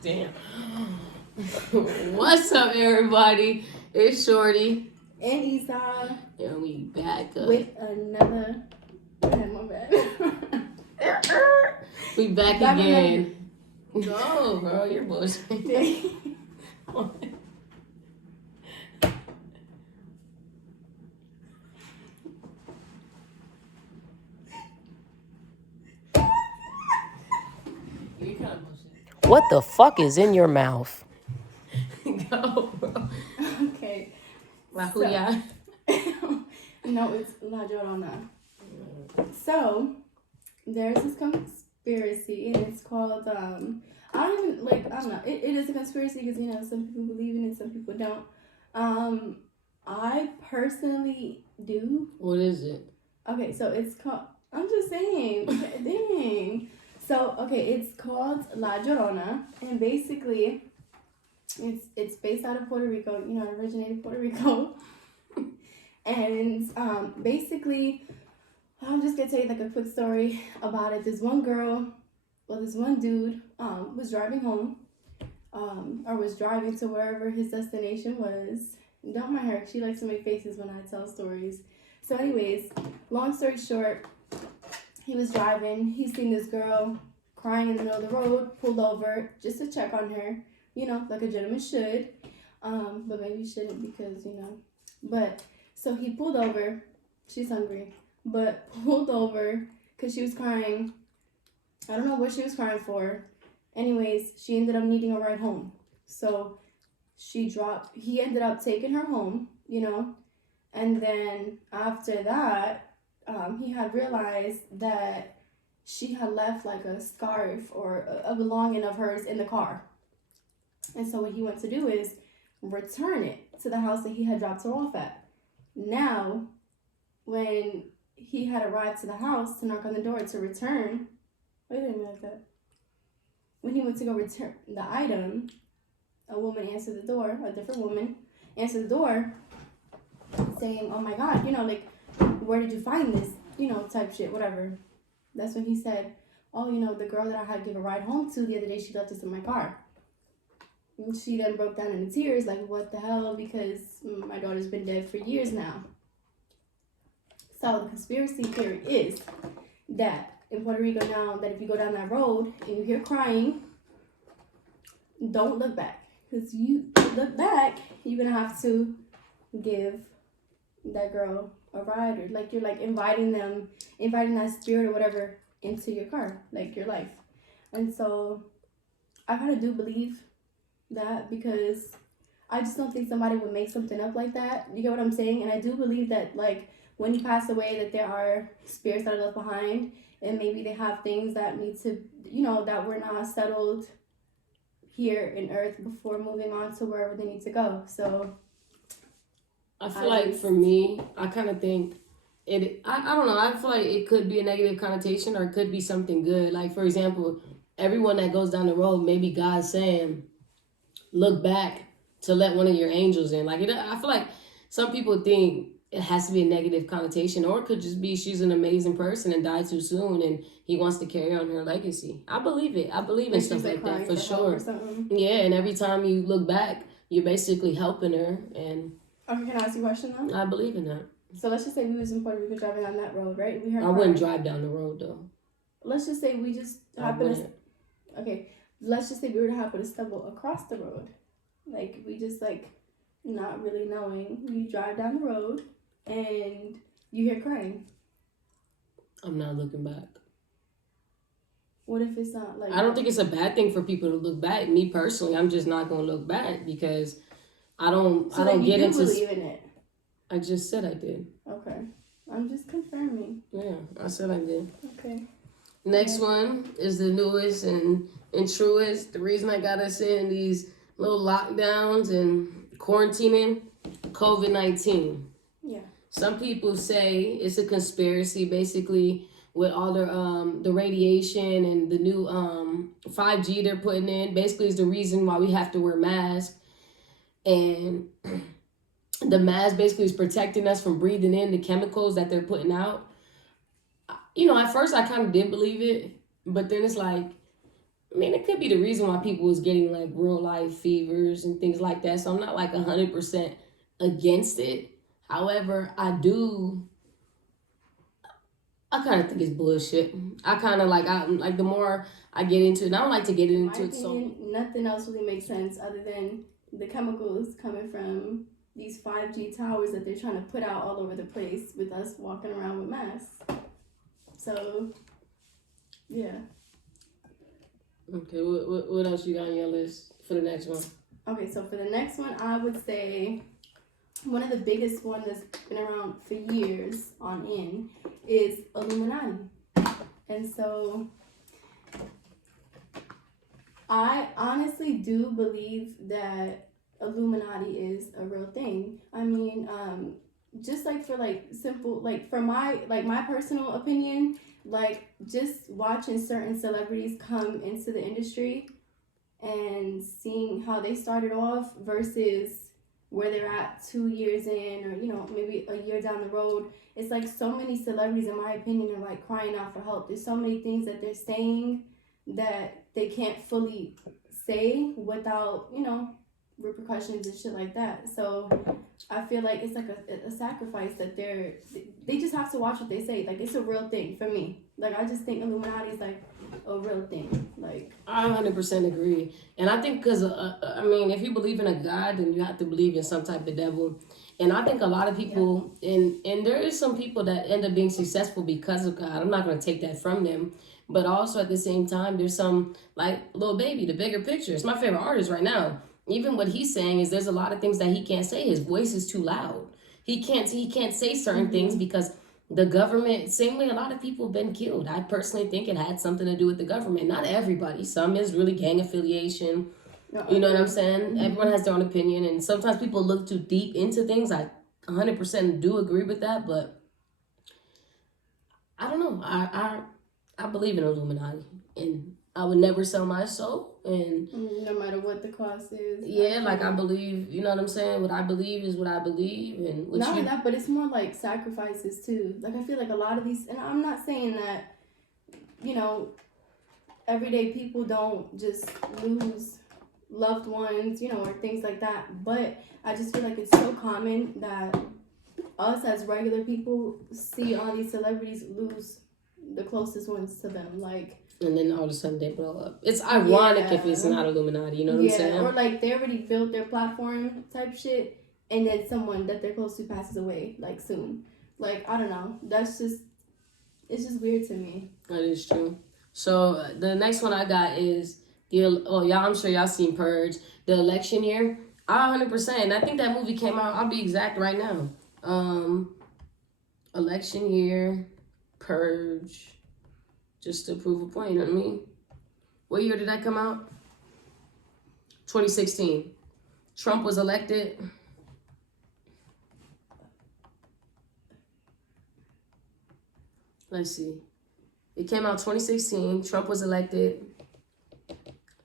Damn. What's up, everybody? It's Shorty. And Isa. And we back up. With another... my bad. We back again. No, bro, you're bullshit. What the fuck is in your mouth? Go, bro. Okay. La Julia. No, it's La Giorona. So, there's this conspiracy, and it's called, I don't know. It is a conspiracy because, some people believe in it, some people don't. I personally do. What is it? Okay, so it's called, I'm just saying, dang. So, okay, it's called La Giorona, and basically, it's based out of Puerto Rico. It originated in Puerto Rico. And basically, I'm just going to tell you like a quick story about it. This one dude was driving home, or was driving to wherever his destination was. Don't mind her, she likes to make faces when I tell stories. So anyways, long story short, he was driving, he seen this girl crying in the middle of the road, pulled over just to check on her, like a gentleman should, but maybe shouldn't because, but, so he pulled over, she's hungry, but pulled over because she was crying. I don't know what she was crying for. Anyways, she ended up needing a ride home. So he ended up taking her home, and then after that, he had realized that she had left like a scarf or a belonging of hers in the car. And so what he went to do is return it to the house that he had dropped her off at. Now, when he had arrived to the house to knock on the door to return, wait a minute like that. When he went to go return the item, a woman answered the door, a different woman answered the door saying, oh my God, where did you find this? Type shit, whatever. That's when he said, oh, the girl that I had to give a ride home to the other day, she left this in my car. And she then broke down into tears, like, what the hell? Because my daughter's been dead for years now. So the conspiracy theory is that in Puerto Rico now, that if you go down that road and you hear crying, don't look back. Because you look back, you're going to have to give that girl a ride, or like you're like inviting that spirit or whatever into your car, like your life. And so I kind of do believe that, because I just don't think somebody would make something up like that. You get what I'm saying? And I do believe that, like, when you pass away, that there are spirits that are left behind, and maybe they have things that need to, that were not settled here in earth before moving on to wherever they need to go. So I feel like for me, I kind of think I don't know, I feel like it could be a negative connotation or it could be something good. Like, for example, everyone that goes down the road, maybe God's saying, look back to let one of your angels in. Like, I feel like some people think it has to be a negative connotation, or it could just be she's an amazing person and died too soon and he wants to carry on her legacy. I believe it. I believe in stuff like that for sure. Yeah, and every time you look back, you're basically helping her. And okay, can I ask you a question now? I believe in that. So let's just say we was in Puerto Rico driving on that road, right? We heard I wouldn't drive down the road though. Let's just say we just happened to... Okay, let's just say we were to happen to stumble across the road. Like, we just, like, not really knowing. You drive down the road and you hear crying. I'm not looking back. What if it's not like... I don't think it's a bad thing for people to look back. Me personally, I'm just not going to look back because I don't get into... believe in it? I just said I did. Okay. I'm just confirming. Yeah, I said I did. Okay. Next one is the newest and truest. The reason I got us in these little lockdowns and quarantining, COVID-19. Yeah. Some people say it's a conspiracy, basically, with all the radiation and the new 5G they're putting in. Basically, is the reason why we have to wear masks. And the mask basically is protecting us from breathing in the chemicals that they're putting out. At first I kind of did believe it, but then it's like, I mean, it could be the reason why people was getting like real life fevers and things like that. So I'm not like 100% against it. However, I kind of think it's bullshit. I kind of I like the more I get into it, and I don't like to get into it. In my opinion, nothing else really makes sense other than the chemicals coming from these 5G towers that they're trying to put out all over the place with us walking around with masks. So, yeah. Okay, what else you got on your list for the next one? Okay, so for the next one, I would say one of the biggest ones that's been around for years on end is Illuminati. And so I honestly do believe that Illuminati is a real thing. I mean, just like for like simple, like for my personal opinion, like just watching certain celebrities come into the industry and seeing how they started off versus where they're at 2 years in, or maybe a year down the road. It's like so many celebrities, in my opinion, are like crying out for help. There's so many things that they're saying that they can't fully say without repercussions and shit like that. So I feel like it's like a sacrifice that they just have to watch what they say. Like, it's a real thing for me. Like, I just think Illuminati is like a real thing. Like, I 100% agree. And I think because, I mean, if you believe in a God, then you have to believe in some type of devil. And I think a lot of people, and there is some people that end up being successful because of God. I'm not going to take that from them. But also at the same time, there's some, like Lil Baby, The Bigger Picture. It's my favorite artist right now. Even what he's saying is there's a lot of things that he can't say. His voice is too loud. He can't say certain things because the government, same way a lot of people have been killed. I personally think it had something to do with the government. Not everybody. Some is really gang affiliation. You know what I'm saying? Everyone has their own opinion. And sometimes people look too deep into things. I 100% do agree with that. But I don't know. I believe in Illuminati. And I would never sell my soul. And no matter what the cost is. yeah, like I believe, you know what I'm saying? What I believe is what I believe. And not only that, but it's more like sacrifices too. Like, I feel like a lot of these, and I'm not saying that, everyday people don't just lose loved ones, or things like that. But I just feel like it's so common that us as regular people see all these celebrities lose the closest ones to them. Like, and then all of a sudden they blow up. It's ironic if it's not Illuminati, you know what I'm saying? Or like they already built their platform type shit, and then someone that they're close to passes away like soon. Like, I don't know. It's just weird to me. That is true. So the next one I got is I'm sure y'all seen Purge, the election year. 100%. And I think that movie came out, I'll be exact right now. Election year, Purge. Just to prove a point, you know what I mean? What year did that come out? 2016. Trump was elected. Let's see. It came out 2016. Trump was elected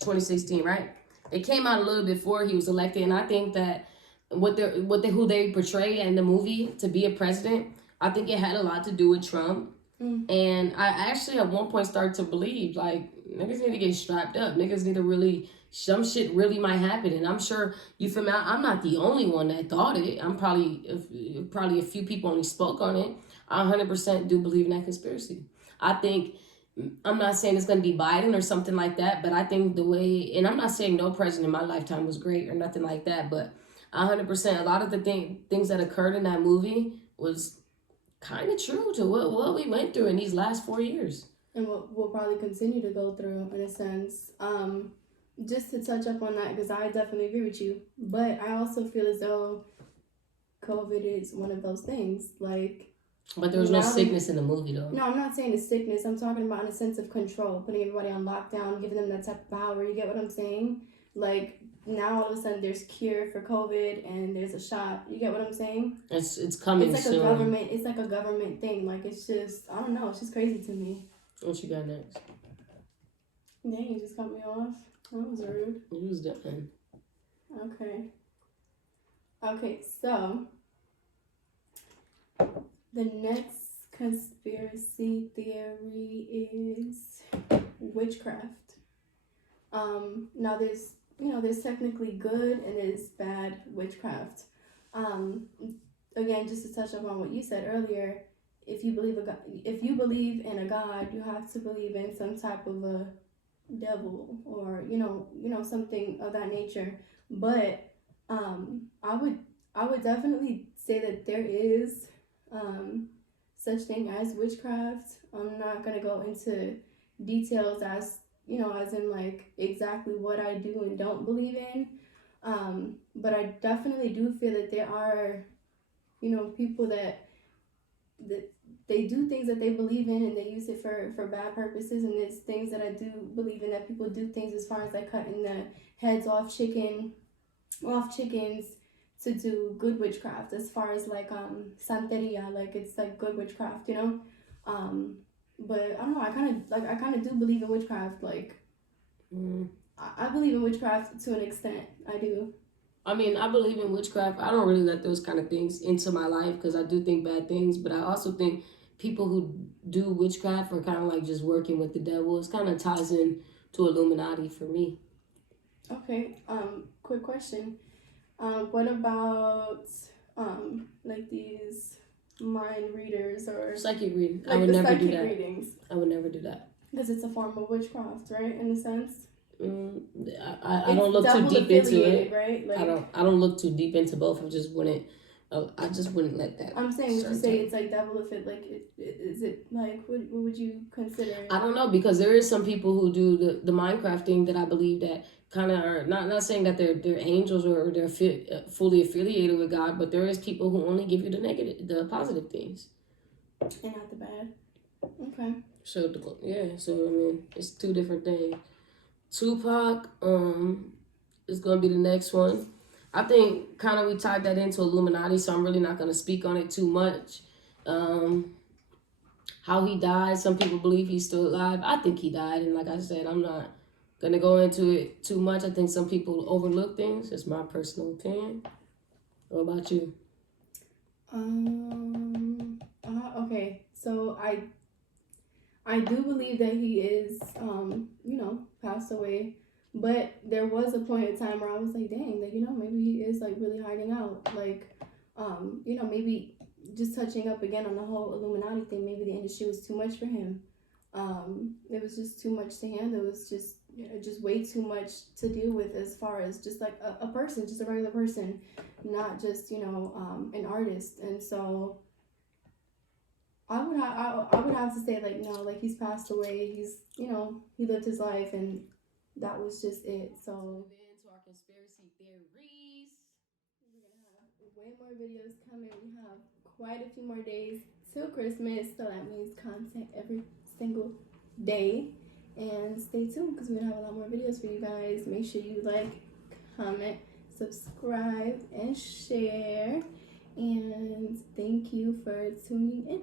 2016, right? It came out a little before he was elected, and I think that who they portray in the movie to be a president, I think it had a lot to do with Trump. And I actually at one point started to believe, like, niggas need to get strapped up. Niggas need to really, some shit really might happen. And I'm sure, you feel me, I'm not the only one that thought it. I'm probably a few people only spoke on it. I 100% do believe in that conspiracy. I think, I'm not saying it's going to be Biden or something like that, but I think the way, and I'm not saying no president in my lifetime was great or nothing like that, but 100%, a lot of the things that occurred in that movie was kind of true to what we went through in these last 4 years. And what we'll probably continue to go through, in a sense. Just to touch up on that, because I definitely agree with you. But I also feel as though COVID is one of those things. Like, but there was no sickness in the movie, though. No, I'm not saying it's sickness. I'm talking about in a sense of control, putting everybody on lockdown, giving them that type of power. You get what I'm saying? Like, now all of a sudden there's cure for COVID and there's a shot. You get what I'm saying? It's coming soon. It's like a government. It's like a government thing. Like, it's just, I don't know. It's just crazy to me. What you got next? Dang, you just cut me off. That was rude. You was done. Okay, so the next conspiracy theory is witchcraft. Now there's technically good and there's bad witchcraft. Um, Again, just to touch upon what you said earlier, if you believe in a God, you have to believe in some type of a devil or something of that nature. But I would definitely say that there is such thing as witchcraft. I'm not gonna go into details as in like exactly what I do and don't believe in. But I definitely do feel that there are people that they do things that they believe in and they use it for bad purposes, and there's things that I do believe in that people do things as far as like cutting the heads off chickens to do good witchcraft, as far as like santeria, like it's like good witchcraft, but I don't know, I kind of do believe in witchcraft, like I believe in witchcraft to an extent. I do. I mean, I believe in witchcraft. I don't really let those kind of things into my life because I do think bad things. But I also think people who do witchcraft are kind of like just working with the devil. It kind of ties in to Illuminati for me. Okay. Quick question. What about like these mind readers or Psychic reading. like I would the never do psychic that. readings? I would never do that. Because it's a form of witchcraft, right? In a sense. I don't look too deep into it. Right? Like, I don't look too deep into both. I just wouldn't let that. I'm saying, would you say it's like devil if it like is it like what would you consider it? I don't know, because there is some people who do the Minecraft thing that I believe that kind of are not saying that they're angels or they're fully affiliated with God, but there is people who only give you the positive things, and not the bad. Okay. So I mean, it's two different things. Tupac is gonna be the next one. I think kind of we tied that into Illuminati, so I'm really not gonna speak on it too much. How he died, some people believe he's still alive. I think he died, and like I said, I'm not gonna go into it too much. I think some people overlook things. It's my personal opinion. What about you? Okay, so I do believe that he is, passed away. But there was a point in time where I was like, dang, that, maybe he is, like, really hiding out. Like, maybe just touching up again on the whole Illuminati thing, maybe the industry was too much for him. It was just too much to handle. It was just way too much to deal with as far as just, like, a person, just a regular person, not just, an artist. And so I would have to say, like, no, like, he's passed away. He's, he lived his life, and that was just it. So Into our conspiracy theories. we're gonna have way more videos coming. We have quite a few more days till Christmas, so that means content every single day. And stay tuned because we're gonna have a lot more videos for you guys. Make sure you like, comment, subscribe, and share. And thank you for tuning in.